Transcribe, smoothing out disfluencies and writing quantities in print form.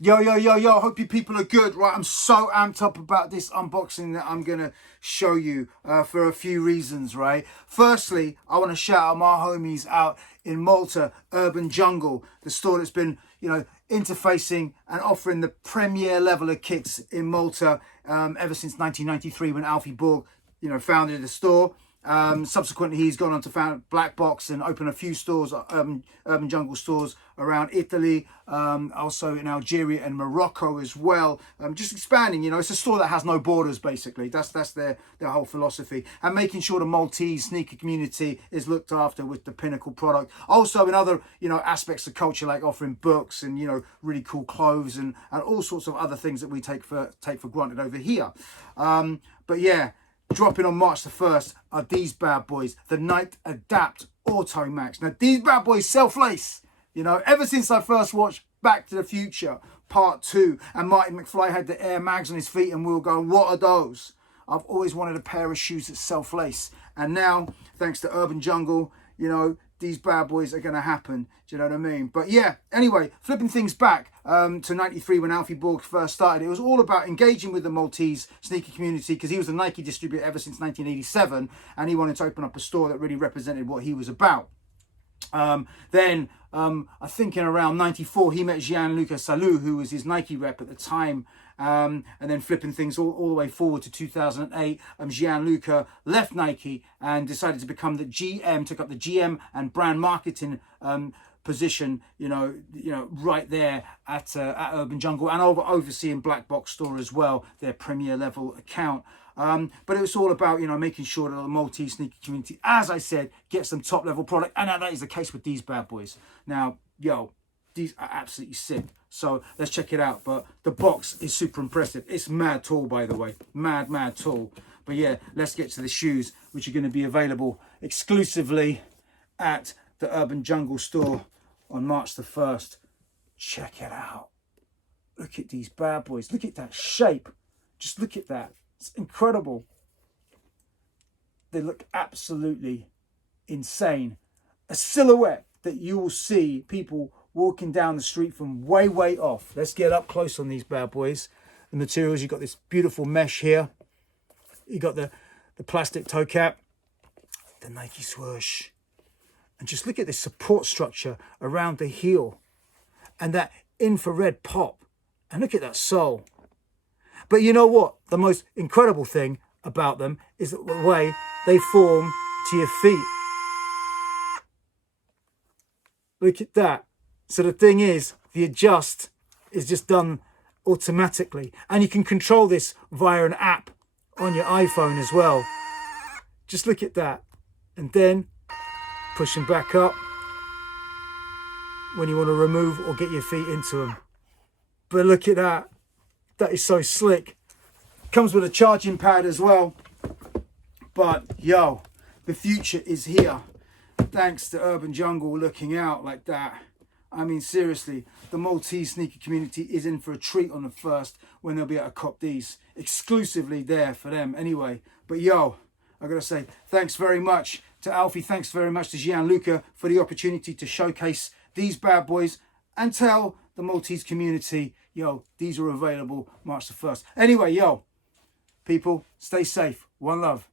Yo, yo, yo, yo, hope you people are good, right? I'm so amped up about this unboxing that I'm going to show you for a few reasons, right? Firstly, I want to shout out my homies out in Malta, Urban Jungle, the store that's been, interfacing and offering the premier level of kicks in Malta ever since 1993 when Alfie Borg, founded the store. Subsequently, he's gone on to found Black Box and open a few stores, Urban Jungle stores around Italy, also in Algeria and Morocco as well. Just expanding, it's a store that has no borders, basically. That's their whole philosophy. And making sure the Maltese sneaker community is looked after with the pinnacle product. Also in other, aspects of culture, like offering books and, really cool clothes and all sorts of other things that we take for granted over here. But yeah. Dropping on March the 1st are these bad boys, the Nike Adapt Auto Max. Now, these bad boys self-lace. Ever since I first watched Back to the Future Part 2 and Marty McFly had the Air Mags on his feet and we were going, what are those? I've always wanted a pair of shoes that self-lace. And now, thanks to Urban Jungle, these bad boys are going to happen. Do you know what I mean? But yeah, anyway, flipping things back to 93 when Alfie Borg first started. It was all about engaging with the Maltese sneaker community because he was a Nike distributor ever since 1987 and he wanted to open up a store that really represented what he was about. Then I think in around 94 he met Gianluca Salute, who was his Nike rep at the time, and then flipping things all the way forward to 2008, Gianluca left Nike and decided to become the GM, took up the GM and brand marketing position, right there at Urban Jungle and overseeing Black Box store as well, their premier level account. But it was all about, making sure that the Maltese sneaker community, as I said, gets some top level product. And that is the case with these bad boys. Now, these are absolutely sick. So let's check it out. But the box is super impressive. It's mad tall, by the way. Mad tall. But yeah, let's get to the shoes, which are going to be available exclusively at the Urban Jungle store on March the 1st. Check it out. Look at these bad boys. Look at that shape. Just look at that. It's incredible. They look absolutely insane. A silhouette that you will see people walking down the street from way off. Let's get up close on these bad boys. The materials, you've got this beautiful mesh here. You got the plastic toe cap, the Nike swoosh. And just look at this support structure around the heel and that infrared pop. And look at that sole. But you know what? The most incredible thing about them is the way they form to your feet. Look at that. So the thing is, the adjust is just done automatically. And you can control this via an app on your iPhone as well. Just look at that. And then push them back up when you want to remove or get your feet into them. But look at that. That is so slick. Comes with a charging pad as well. But the future is here. Thanks to Urban Jungle looking out like that. I mean, seriously, the Maltese sneaker community is in for a treat on the 1st when they'll be able to cop these exclusively there for them anyway. But I gotta say, thanks very much to Alfie. Thanks very much to Gianluca for the opportunity to showcase these bad boys and tell the Maltese community, these are available March the 1st. Anyway, people, stay safe. One love.